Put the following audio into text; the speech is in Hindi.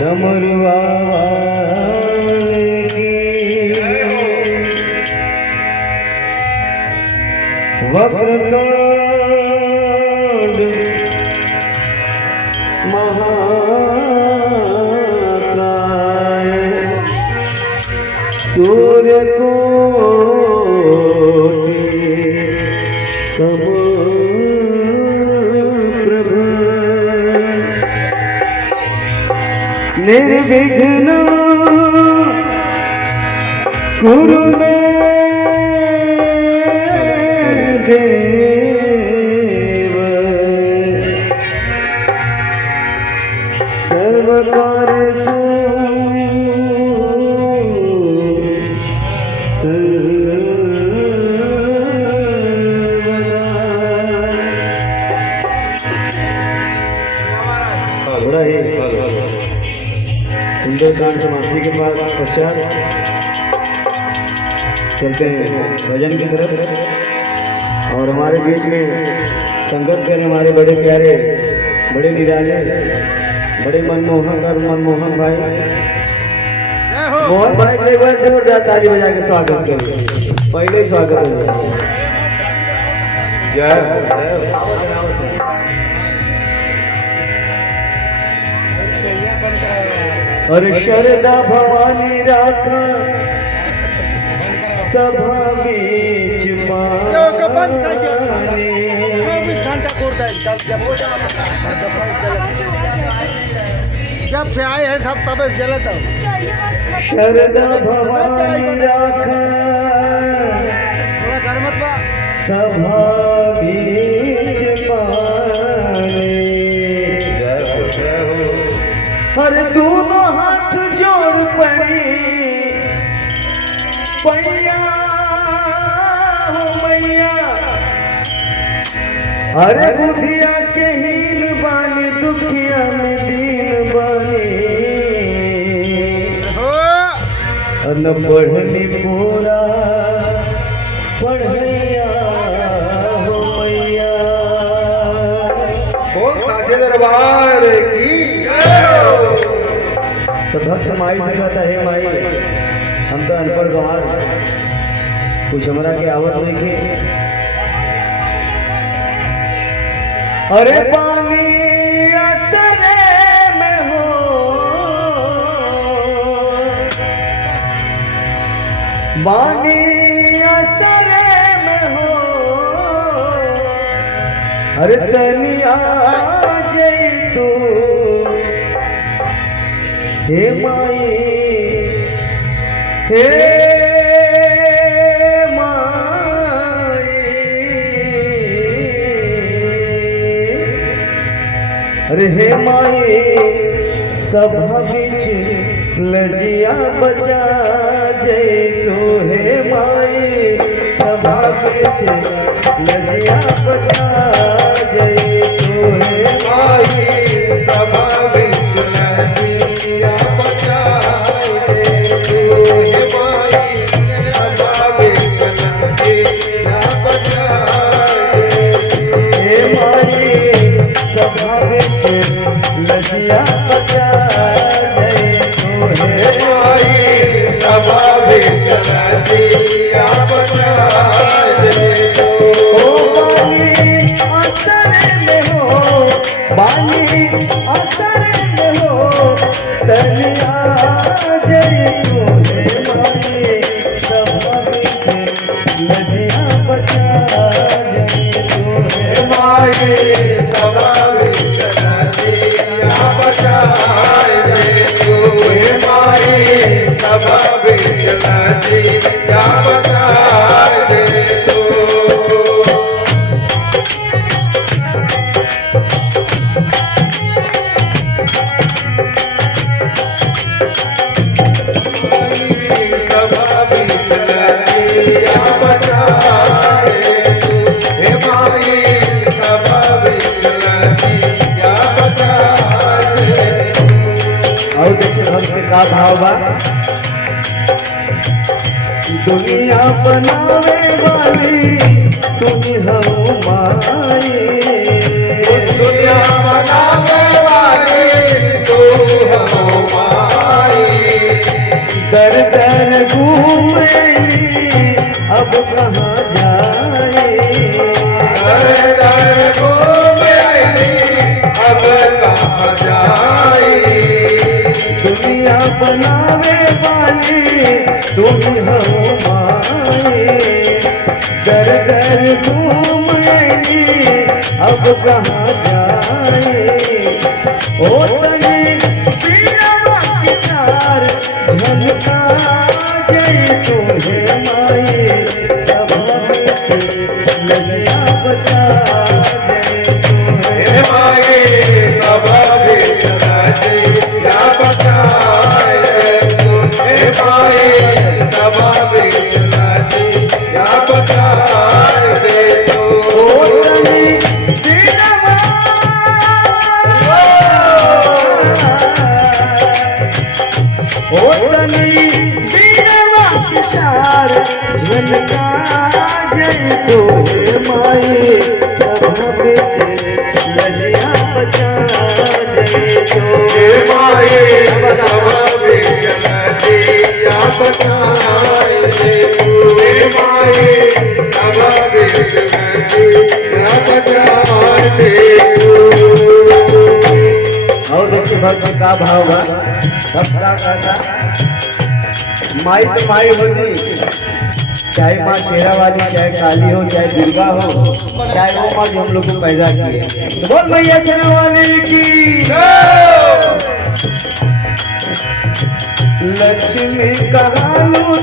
डमरुआ वक्रतुंड महाकाय सूर्यकोटि समप्रभ निर्विघ्न कुरु मे देव सर्वकार्येषु सर्वदा। बड़ा ही सुंदर गान समाप्ति के बाद पश्चात चलते हैं भजन की तरफ। और हमारे बीच में संगत करें हमारे बड़े प्यारे, बड़े निराले, बड़े मनमोहक और मनमोहन भाई मोहन भाई को एक बार जोरदार ताली बजा के स्वागत करें। पहले ही स्वागत है। जय और शरदा भवानी राखा सभा बीच जब से आए हैं सब तब जलत शरदा भवानी राखा थोड़ा घर मत बा सभा बीच पानी। हर दोनों हाथ जोड़ पड़ी पैया हो मैया। अरे बुधिया के हीन बानी दुखिया में दीन बानी। न पढ़नी पूरा पढ़ैया हो मैया। बोल साचे दरबार की तो भक्त माई से कहता है माई हम तो अनपढ़ गंवार कुछ हमरा के आवत नहीं के। अरे पानी असरे में हो पानी असरे में हो। अरे तनिया जई तू हे माई हे माई। अरे हे माई सभा बीच लजिया बचा जय तो। हे माई सभा बीच लजिया बचा जय तो। हे माई सभा बीच लजिया बचा जय तो। हे माई सभा बीच लजिया बचा जय तो। हे माई सभा बीच लजिया बचा जय तो। हे माई सभा बीच लजिया बचा जय तो। बानी असर में हो तनिया जय तो। हे माई सभा बीच लजिया बचा जय तो। हे माई सभा बीच लजिया बचा जय तो। हे माई सभा बीच लजिया बचा जय तो। का भाव बा। दुनिया बनावे वाली तुम हो माई। दुनिया बनावे वाली तू हो जाई दुनिया बनावे वाली तुम हो माए दर दर घूम आएगी अब कहाँ जाए ओ तने पीड़वा की तार झनका जय तुम्हें माए सब बच्चे लगिया बता जय तुम्हें हे माए सब बिचलती या बचाए तू हे माए सब बिचलती या बचाए तू ओ तने पीड़वा ओ तने पीड़वा की तार झनका जय तुम्हें माए सब बच्चे लगिया बचा जय तुम्हें हे माए सब बिचलती या बचाए तू हे माए सब बिचलती या बचाए तू और देखिए भक्त का भाव बा सबका कहता माई तो माई होती चाहे माँ शेरा वाली चाहे काली हो चाहे दुर्गा हो चाहे वो माँ जो हम लोग को पैदा की है तो बोल मैया शेरा वाली की लक्ष्मी कहालू